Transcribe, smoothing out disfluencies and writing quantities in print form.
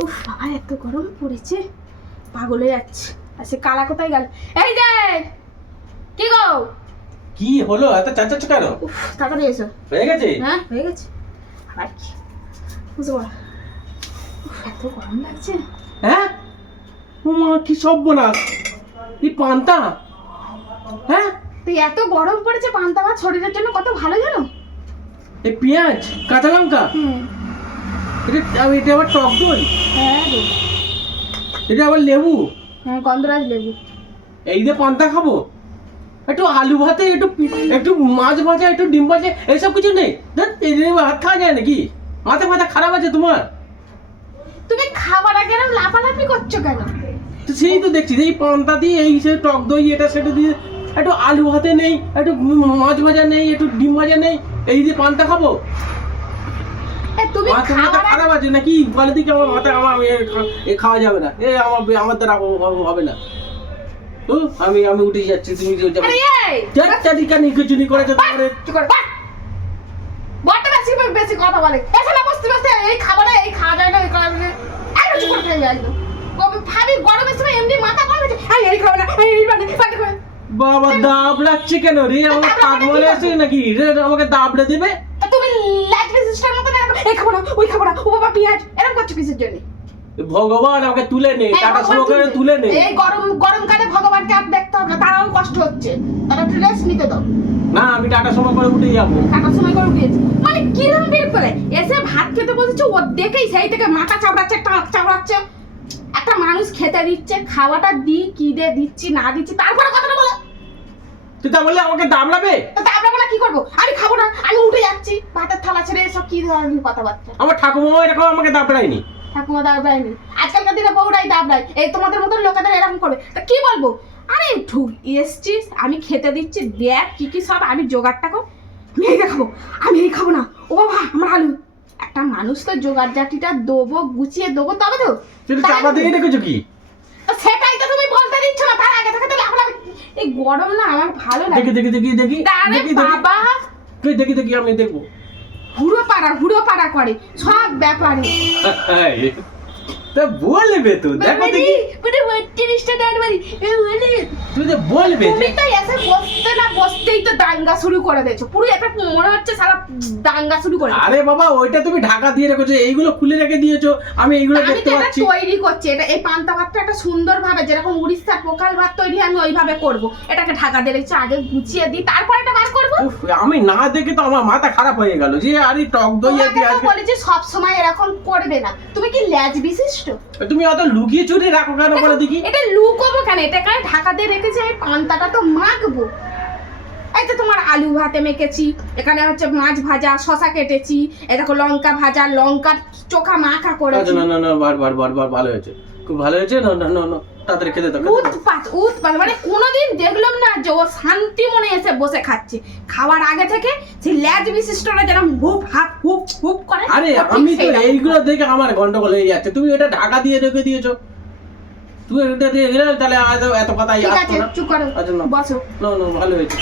উফ বাবা এত গরম পড়েছে, পাগল হয়ে যাচ্ছে। আর সে কালা কোথায় গেল? এই যে কি গো, কি হলো এত চাচাচ্ছ কেন? উফ তাড়াতাড়ি এসো। হয়ে গেছে? হ্যাঁ হয়ে গেছে। আর কি বুঝতে পার, এত গরম লাগছে। হ্যাঁ উমা কি সর্বনাশ, এই পান্তা। হ্যাঁ তুই এত গরম পড়েছে, পান্তা ভাত শরীরের জন্য কত ভালো জানো। এই পেঁয়াজ কাঁচা লঙ্কা, এটা আবার টক দই, হ্যাঁ গো, এটা আবার লেবু, হ্যাঁ গন্ধরাজ লেবু। এই যে পান্তা খাবো, একটু আলু ভাতে একটু একটু মাছ ভাজা একটু ডিম ভাজা এইসব কিছু নেই? এই যে ভাত খাওয়া যায় নাকি? মাথা মাথা খারাপ আছে তোমার? তুমি খাবার আগে এরকম লাফালাফি করছো কেন? তো সেই তো দেখছি এই পান্তা দিয়ে এই সে টক দই এটা সেটা দিয়ে, একটু আলু ভাতে নেই, একটু মাছ ভাজা নেই, একটু ডিম ভাজা নেই, এই যে পান্তা খাবো? তুমি মাথা মাথা খাবার খারাপ আছে নাকি? বলে দিকে আমার মাথা আমার এ খাওয়া যাবে না, এ আমার দ্বারা হবে না। ও আমি উঠে যাচ্ছি, তুমি আরে এই চারিকা নিকুচুনি করেছো তারপরে কি করে বাট বড় বেশি বেশি কথা বলে। এসে না বসতে বসতে এই খাবারে এই খাওয়া যায় না, এই খাওয়া যায় না, আর কিছু করতে যায় না। কবে ভাবি গরমের সময় এমনি মাথা গরম হচ্ছে, এই খাবে না, এই মানে পাটি করে। বাবা দাব লাগছে কেন রে? আমার পাক বলে আছে নাকি রে আমাকে দাবড়ে দেবে? তুমি লাইট সিস্টেম মত না, এই খাবো না ওই খাবো না, ও বাবা পেঁয়াজ এরকম করছো কিসের জন্য? ভগবান আমাকে তুলে নে, টাটা সুমো করে তুলে নে। এই গরমকালে ভগবানকে আর দেখতে হবে না, তারাও কষ্ট হচ্ছে, তারা একটু রেস্ট নিতে দাও। না আমি টাটা সুমো করে উঠে যাবো। টাটার সময় করে উঠেছে মানে কিরম বের করে এসে ভাত খেতে বসেছে, ও দেখেই সেই থেকে মাথা চাপড়াচ্ছে, টাক চাপড়াচ্ছে। একটা মানুষ খেতে দিচ্ছে, খাওয়াটা কি দিয়ে দিচ্ছি না দিচ্ছি, তারপরে কথাটা বলো। তুই তা বললে আমাকে দাবড়াবে? তারপরে বলে কি করবো, আমি খাবো না, আমি উঠে যাচ্ছি, ভাতের থালা ছেড়ে এসব কি ধরনের কথাবার্তা। আমার ঠাকুমা এরকম আমাকে দাবড়ায়নি। ঠাকুমা দাবড়ায়নি, আজকালকার দিনে বউরাই দাবড়ায়, এই তোমাদের মতো লোকেদের এরকম করবে, তা কি বলবো? আরে এসছিস, আমি খেতে দিচ্ছি, দেখ কি কি সব আমি জোগাড়টা কর, আমি এই খাবো, আমি এই খাবো না, ও বাবা আমার আলু। একটা মানুষ তো জোগাড় জাটিটা দেবো, গুছিয়ে দেবো তবে তো। তুই চাপা দিয়ে রেখেছো কি? তো সেটাই তো তুমি বলতে দিচ্ছ না, তার আগে থেকে তো লাফালাফি। এই গরম না আমার ভালো লাগে। দেখি আরে বাবা তুই দেখি আমি দেখবো। হুড়ো পাড়া করে সব ব্যাপারে। তা বলবে তো, দেখো দেখি মানে ৩২টা ডান মারি বলে তুই যে বলবে তুমি তো এসে বসতে না বসতেই তো দাঙ্গা শুরু করে দিয়েছো, পুরো একটা মনে হচ্ছে সারা দাঙ্গা শুরু করে। আরে বাবা ওইটা তুমি ঢাকা দিয়ে রেখেছো, এইগুলো খুলে রেখে দিয়েছো, আমি এইগুলো আমি দেখতে তো এটা পাচ্ছি। তৈরি করছি, এটা এই পান্তা ভাতটা একটা সুন্দর ভাবে যেরকম উড়িষ্যার পোকাল ভাত তৈরি আমি ওইভাবে করব, এটাকে ঢাকা দিয়ে রেখেছি, আগে গুছিয়ে দিই তারপর এটা বার করব। উফ, আমি না দেখে তো আমার মাথা খারাপ হয়ে গেল যে আরে টক দই তোমাকে আছে তো আজকে। বলেছি সব সময় এরকম করবে না, তুমি কি ল্যাজ বিশিষ্ট? তুমি অত লুকিয়ে চুরি রাখো কেন বলে দেখি? এটা লুকোবো কেন, এটাকে ঢাকা দিয়ে রেখেছি, আমি পান্তাটা তো মাখবো। এই তো তোমার আলু ভাতে মেখেছি, এখানে হচ্ছে মাছ ভাজা, শশা কেটেছি, এই দেখো লঙ্কা ভাজা, লঙ্কার চোখা মাখা করেছি। না বার ভালো হয়েছে, খুব ভালো হয়েছে। না তাড়াতাড়ি খেতে দাও। উৎপাত মানে কোনোদিন দেখলাম না যে ও শান্তি মনে এসে বসে খাচ্ছে, খাওয়ার আগে থেকে সেই ল্যাজ বিশিষ্টরা যেরকম হুপ করে। আরে আমি তো এইগুলো দেখে আমার গন্ডগোল হয়ে যাচ্ছে, তুমি এটা ঢাকা দিয়ে রেখে দিয়েছো, তুই এটা দিয়ে দিলে তাহলে এত কথা ঠিক আছে চুপ করো, আচ্ছা না বসো। ভালো হয়েছে।